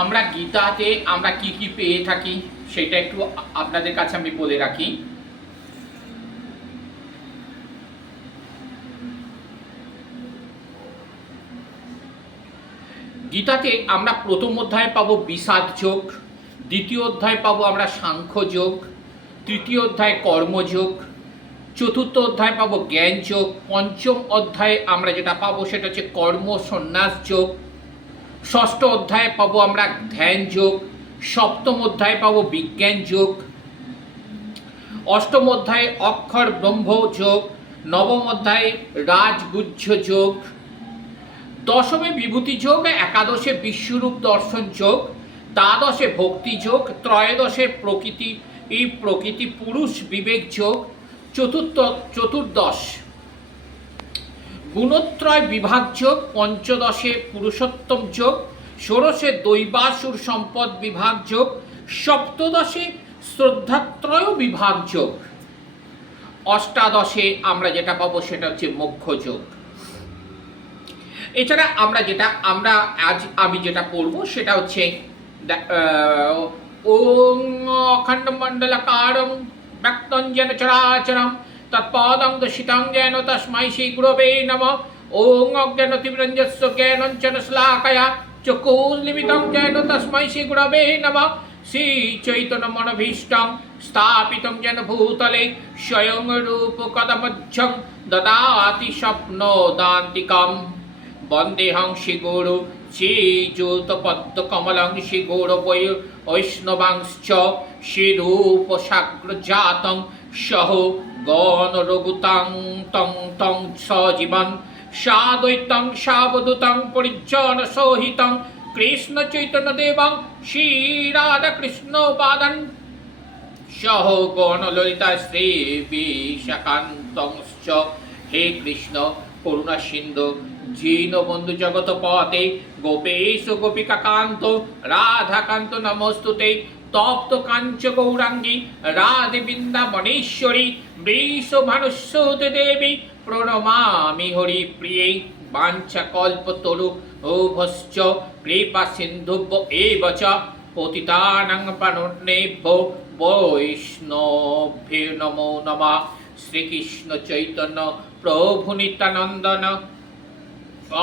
আমরা গীতাতে আমরা কি কি পেয়ে থাকি, সেটা একটু আপনাদের কাছে আমি বলে রাখি। গীতাতে আমরা প্রথম অধ্যায়ে পাবো বিষাদ যোগ, দ্বিতীয় অধ্যায় পাবো আমরা সাংখ্য যোগ, তৃতীয় অধ্যায় কর্মযোগ চতুর্থ অধ্যায় পাবো জ্ঞান যোগ, পঞ্চম অধ্যায়ে আমরা যেটা পাবো সেটা হচ্ছে কর্ম সন্ন্যাস যোগ ষষ্ঠ অধ্যায়ে পাবো আমরা ধ্যান যোগ, সপ্তম অধ্যায়ে পাবো বিজ্ঞান যোগ, অষ্টম অধ্যায়ে অক্ষর ব্রহ্ম যোগ, নবম অধ্যায়ে রাজগুহ্য যোগ, দশমে বিভূতি যোগ, একাদশে বিশ্বরূপ দর্শন যোগ, দ্বাদশে ভক্তি যোগ, ত্রয়োদশে প্রকৃতি, এই প্রকৃতি পুরুষ বিবেক যোগ, চতুর্থ, চতুর্দশ। গুণত্রয় বিভাগ যোগ, পঞ্চদশে পুরুষোত্তম যোগ, ষোড়শে দৈবাসুর সম্পদ বিভাগ যোগ, সপ্তদশে শ্রদ্ধাত্রয় বিভাগ যোগ। অষ্টাদশে আমরা যেটা পাবো সেটা হচ্ছে মোক্ষ যোগ। এছাড়া আমরা যেটা, আমরা আজ আমি যেটা পড়ব সেটা হচ্ছে ওং অখণ্ড মণ্ডলকারং ব্যক্তঞ্জন চরাচরম তৎপদং দশিতং জ্ঞান তস্मै শ্রী গুরবে নম ওং অজ্ঞানতিবিরঞ্জস্ব জ্ঞানঞ্চন শ্লাকয়া চক্ষুর্লিমিতং জ্ঞান তস্मै শ্রী গুরবে নম শ্রী চৈতন্য মনভীষ্টং স্থাপিতং যেন ভূতলে স্বয়ং রূপ কদমজ্জং দদাতি স্বপ্ন দান্তিকম বন্দেহং শ্রীগুরু শ্রীযুত পদ্ম কমলং শ্রীগুরু বৈ বৈষ্ণবাংশ্চ শ্রীরূপ সাগ্রজাতং সহ গণ রঘুতাং তং তং সজীবন সাদ্বৈতং সাবদূতং পরিজন সহিতং কৃষ্ণ চৈতন্য দেবং শ্রী রাধা কৃষ্ণ পাদন সহ গণ ললিতা শ্রী বিশাকান্তংশ্চ হে কৃষ্ণ করুণা সিন্ধু জীন বন্ধু জগত পথে গোপেশ গোপিকা কান্ত রাধাকান্ত নমস্তুতে। তপ্ত কাঞ্চ গৌরাঙ্গী রাধে বৃন্দাবনেশ্বরী বৃষ মানুষ্যতে দেবী, প্রণমামি হরি প্রিয়ে বাঞ্ছা কল্প তরু ভশ্চ কৃপা সিন্ধুব্য এব চ পতিতানাং পানুর্নেভ্য বৈষ্ণভ্যে নমো নমঃ। শ্রীকৃষ্ণ চৈতন্য প্রভু নিত্যানন্দন,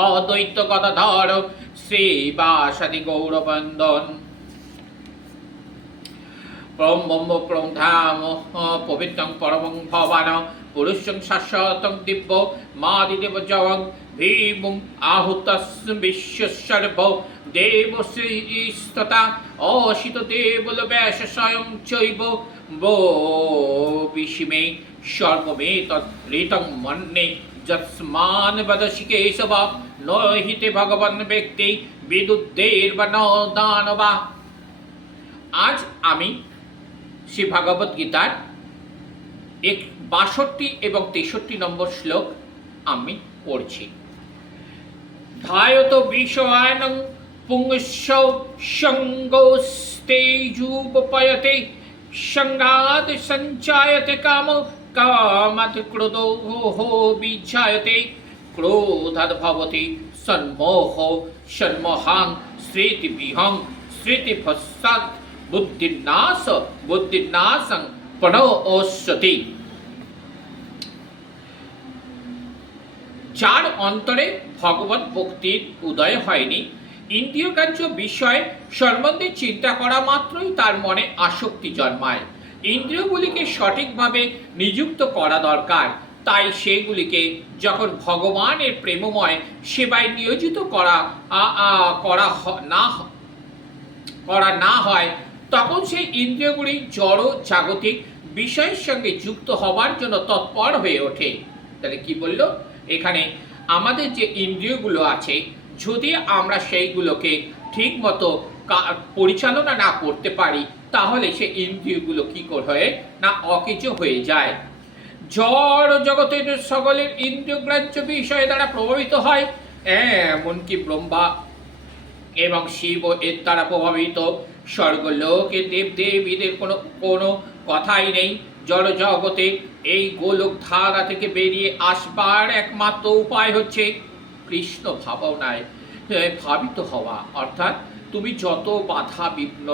অদ্বৈত গদাধর, শ্রীবাসাদি গৌরবন্দন। পরম ব্রহ্ম পরম ধাম পবিত্রং পরমং ভবান পুরুষং শাশ্বতং দিব্য মাদিদেব জগং ভীমুং আহুতস বিশ্বসর্ব দেব শ্রীস্ততা অসিত দেবল ব্যাস স্বয়ং চৈব বো বিষ্মে সর্বমে তৎ মন্যে যৎস্মান বদসি কেশব নহিতে ভগবান ব্যক্তি বিদুদ্দের বা দানবা আজ আমি শ্রী ভাগবত গীতার এক বাষট্টি এবং তেষট্টি নম্বর শ্লোক আমি পড়ছি। ধায়ত বিষয়ানং পুংস সঙ্গস্তেজুপয়তে সঙ্গাদ সঞ্চায়তে কাম কামাত ক্রোধো বিজায়তে ক্রোধাদ ভবতি সন্মোহ সন্মোহাং স্মৃতিবিহং স্মৃতিভস্সাৎ বুদ্ধিনাশ বুদ্ধিনাশং প্রণোষ্যতি যার অন্তরে ভগবত ভক্তির উদয় হয়নি ইন্দ্রিয়গ্রাহ্য বিষয় সম্বন্ধে চিন্তা করা মাত্রই তার মনে আসক্তি জন্মায়। ইন্দ্রিয়গুলিকে সঠিকভাবে নিযুক্ত করা দরকার। তাই সেগুলিকে যখন ভগবানের প্রেমময় সেবায় নিয়োজিত করা করা না করা না হয় তখন সেই ইন্দ্রিয়গুলি জড়, জাগতিক বিষয়ের সঙ্গে যুক্ত হওয়ার জন্য তৎপর হয়ে ওঠে। তাহলে কি বলল? এখানে আমাদের যে ইন্দ্রিয়গুলো আছে, যদি আমরা সেইগুলোকে ঠিক মতো পরিচালনা না করতে পারি, তাহলে সে ইন্দ্রিয়গুলো কি হয়ে না অকেজ হয়ে যায়। জড় জগতের সকলের ইন্দ্রিয়গ্রাহ্য বিষয়ে দ্বারা প্রভাবিত হয়, এমনকি ব্রহ্মা এবং শিব এর দ্বারা প্রভাবিত। স্বর্গলোকে দেব দেবীদের কোনো কোনো কথাই নেই। জড় জগতে এই গোলক ধারা থেকে বেরিয়ে আসবার একমাত্র উপায় হচ্ছে কৃষ্ণ ভাবনায় ভাবিত হওয়া। অর্থাৎ তুমি যত বাধা বিঘ্ন,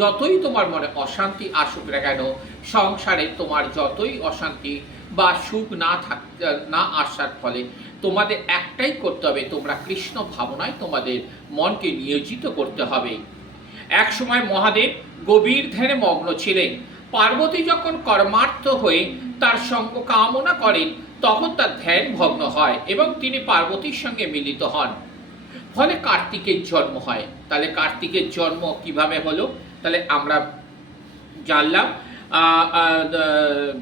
যতই তোমার মনে অশান্তি আসুক না কেন, সংসারে তোমার যতই অশান্তি বা সুখ না থাক, না আসার ফলে তোমাদের একটাই করতে হবে, তোমরা কৃষ্ণ ভাবনায় তোমাদের মনকে নিয়োজিত করতে হবে। এক সময় মহাদেব গভীর ধ্যানে মগ্ন ছিলেন। পার্বতী যখন কর্মার্থ হয়ে তার সঙ্গ কামনা করেন, তখন তার ধ্যান ভগ্ন হয় এবং তিনি পার্বতীর সঙ্গে মিলিত হন। ফলে কার্তিকের জন্ম হয়। তাহলে কার্তিকের জন্ম কীভাবে হলো? তাহলে আমরা জানলাম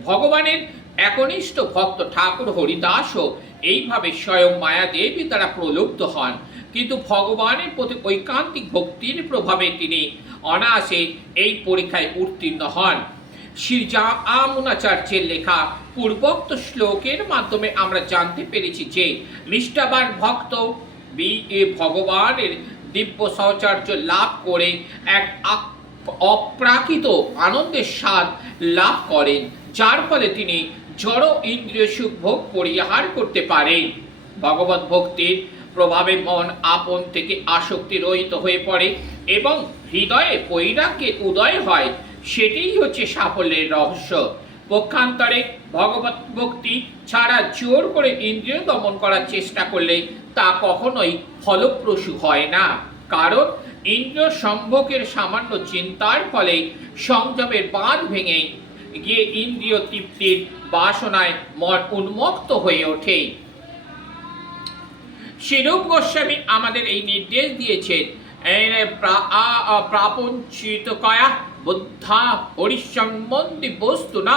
ভগবানের একনিষ্ঠ ভক্ত ঠাকুর হরিদাসও এইভাবে স্বয়ং মায়া দেবী দ্বারা প্রলুব্ধ হন। কিন্তু ভগবানের প্রতি ঐকান্তিক ভক্তির প্রভাবে তিনি অনায়াসে এই পরীক্ষায় উত্তীর্ণ হন। শ্রী যা আমুনাচার্যের লেখা পূর্বোক্ত শ্লোকের মাধ্যমে আমরা জানতে পেরেছি যে নিষ্ঠাবান ভক্ত বি এ ভগবানের দিব্য সহচর্য লাভ করে এক অপ্রাকৃত আনন্দের স্বাদ লাভ করেন, যার ফলে তিনি জড় ইন্দ্রিয় সুখ ভোগ পরিহার করতে পারেন। ভগবত ভক্তির প্রভাবে মন আপন থেকে আসক্তি রহিত হয়ে পড়ে এবং হৃদয়ে বৈরাগ্যের উদয় হয়, সেটাই হচ্ছে সাফল্যের রহস্য। পক্ষান্তরে ভগবত ভক্তি ছাড়া জোর করে ইন্দ্রিয় দমন করার চেষ্টা করলে তা কখনোই ফলপ্রসূ হয় না। কারণ ইন্দ্রিয় সম্ভোগের সামান্য চিন্তার ফলে সংযমের বাঁধ ভেঙে গিয়ে ইন্দ্রিয় তৃপ্তির বাসনায় মন উন্মুক্ত হয়ে ওঠে। শিরূপ গোস্বামী আমাদের এই নির্দেশ দিয়েছেন। প্রাপঞ্চিত কয়া, বুদ্ধা হরিসম্বন্ধী বস্তু না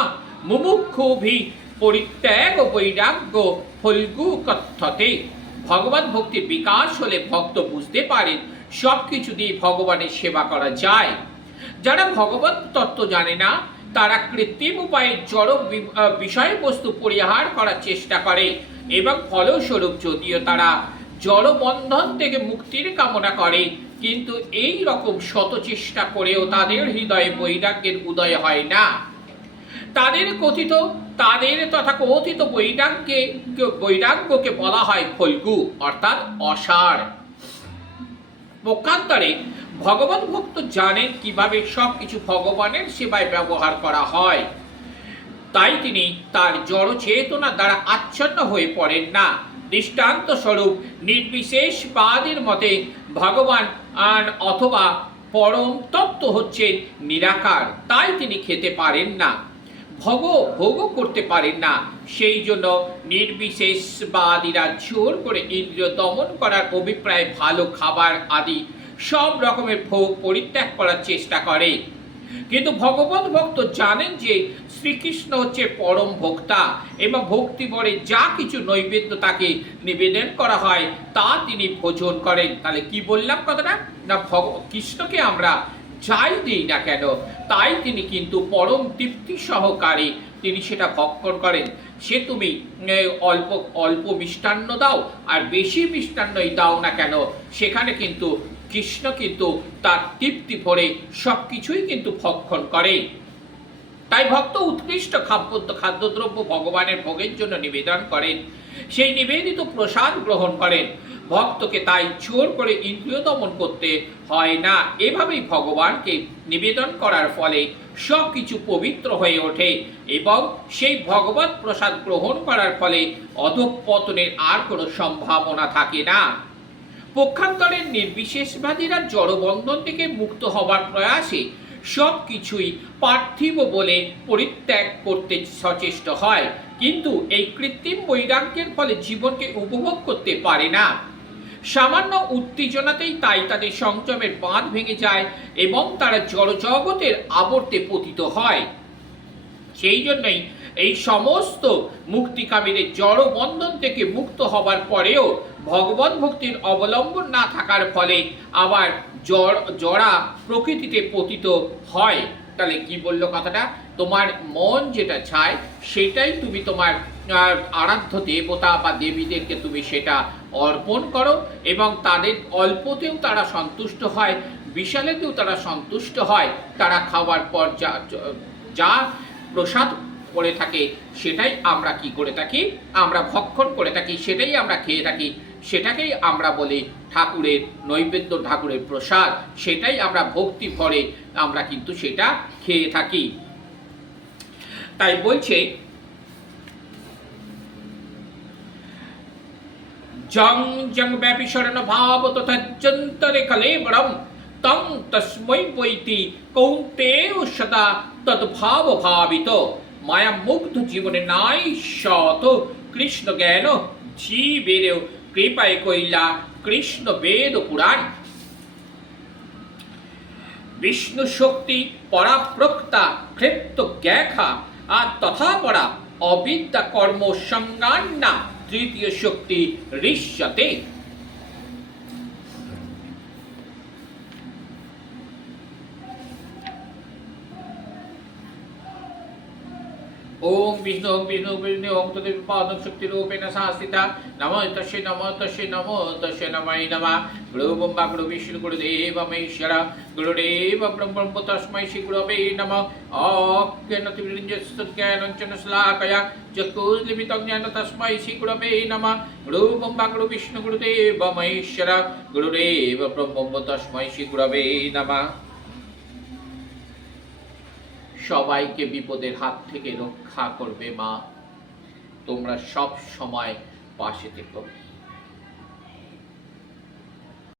মুমুক্ষুভি পরিত্যাগ ও বৈরাগ্য ফলগু কথ্যতে। ভগবত ভক্তির বিকাশ হলে ভক্ত বুঝতে পারেন সব কিছু দিয়ে ভগবানের সেবা করা যায়। যারা ভগবত তত্ত্ব জানে না, তারা কৃত্রিম উপায়ে জড় বিষয়বস্তু পরিহার করার চেষ্টা করে। এবং ফলস্বরূপ যদিও তারা জড় বন্ধন থেকে মুক্তির কামনা করে, কিন্তু এই রকম শত চেষ্টা করেও তাদের হৃদয়ে বৈরাগ্যের উদয় হয় না। তাদের কথিত, তাদের তথা কথিত বৈরাগ্যে, বৈরাগ্যকে বলা হয় ফল্গু, অর্থাৎ অসার পক্ষান্তরে ভগবান ভক্ত জানেন কীভাবে সব কিছু ভগবানের সেবায় ব্যবহার করা হয়। তাই তিনি তার জড় চেতনা দ্বারা আচ্ছন্ন হয়ে পড়েন না। দৃষ্টান্ত স্বরূপ নির্বিশেষবাদের মতে ভগবান আন অথবা পরম তত্ত্ব হচ্ছেন নিরাকার, তাই তিনি খেতে পারেন না। ভোগ ভোগও করতে পারেন না। সেই জন্য নির্বিশেষবাদীরা জোর করে ইন্দ্রিয় দমন করার অভিপ্রায়, ভালো খাবার আদি সব রকমের ভোগ পরিত্যাগ করার চেষ্টা করে। কিন্তু ভগবত ভক্ত জানেন যে শ্রীকৃষ্ণ হচ্ছে পরম ভোক্তা এবং ভক্তি বলে যা কিছু নৈবেদ্য তাকে নিবেদন করা হয়, তা তিনি ভোজন করেন। তাহলে কি বললাম কথাটা? না, ভগ, কৃষ্ণকে আমরা যাই দিই না কেন? তাই তিনি কিন্তু পরম তৃপ্তি সহকারে তিনি সেটা ভক্ষণ করেন। সে তুমি অল্প অল্প মিষ্টান্ন দাও, আর বেশি মিষ্টান্নই দাও না কেন? সেখানে কিন্তু কৃষ্ণ কিন্তু তার তৃপ্তি ভরে সব কিছুই কিন্তু ভক্ষণ করে। তাই ভক্ত উৎকৃষ্ট খাদ্য খাদ্যদ্রব্য ভগবানের ভোগের জন্য নিবেদন করেন। সেই নিবেদিত প্রসাদ গ্রহণ করেন। ভক্তকে তাই জোর করে ইন্দ্রিয় দমন করতে হয় না। এভাবেই ভগবানকে নিবেদন করার ফলে সব কিছু পবিত্র হয়ে ওঠে এবং সেই ভগবত প্রসাদ গ্রহণ করার ফলে অধঃপতনের আর কোনো সম্ভাবনা থাকে না। পক্ষান্তরের নির্বিশেষবাদীরা জড়বন্ধন থেকে মুক্ত হবার প্রয়াসে সব কিছুই পার্থিব বলে পরিত্যাগ করতে সচেষ্ট হয়। কিন্তু এই কৃত্রিম বৈরাগ্যের ফলে জীবনকে উপভোগ করতে পারে না। সামান্য উত্তেজনাতেই তাই তাদের সংযমের বাঁধ ভেঙে যায় এবং তারা জড়জগতের আবর্তে পতিত হয়। সেই জন্যই এই সমস্ত মুক্তিকামীদের জড় বন্ধন থেকে মুক্ত হবার পরেও ভগবান ভক্তির অবলম্বন না থাকার ফলে আবার জড় জড়া প্রকৃতিতে পতিত হয়। তাহলে কি বলল কথাটা? তোমার মন যেটা চায়, সেটাই তুমি তোমার আরাধ্য দেবতা বা দেবীদেরকে তুমি সেটা অর্পণ করো এবং তাদের অল্পতেও তারা সন্তুষ্ট হয়, বিশালেতেও তারা সন্তুষ্ট হয়। তারা খাওয়ার পর যা যা প্রসাদ করে থাকে, সেটাই আমরা কি করে থাকি? আমরা ভক্ষণ করে থাকি, সেটাই আমরা খেয়ে থাকি। সেটাকেই আমরা বলি ঠাকুরের নৈবেদ্য, ঠাকুরের প্রসাদ। সেটাই আমরা ভক্তি ভরে আমরা কিন্তু সেটা খেয়ে থাকি। তাই বলছে, জং জং ব্যাপিসরণ ভাব তথা চন্তরে কলেবরম। তং তস্মৈ বৈতি কৌন্তেয় সদা তদ্ভাব ভাবিত মায়া মুগ্ধ জীবনে নাই শত। কৃষ্ণ জ্ঞান জীবের কৃপায় কইলা কৃষ্ণ বেদ পুরাণ। বিষ্ণু শক্তি, পরাপ্রক্তা ক্ষেত্র জ্ঞাখা, আর তথা পরা অবিদ্যা কর্ম সঙ্গান্না তৃতীয় শক্তি ঋষ্যতে ॐ विष्णु ओम विष्णु विष्णु ओम तदे पादम शक्ति रूपेण नमो तस्य नमो तस्य नमो तस्य नमै नमः गुरु गुरु विष्णु गुरु महेश्वर गुरुदेव ब्रह्म तस्मै श्री गुरवे नमः अज्ञानति विरञ्जस्तज्ञानञ्चन श्लाकया तस्मै श्री गुरवे नमः गुरु गुरु विष्णु गुरुदेव महेश्वर गुरुदेव ब्रह्म तस्मै श्री गुरवे नमः সবাইকে বিপদের হাত থেকে রক্ষা করবে মা। তোমরা সব সময় পাশে থেকো।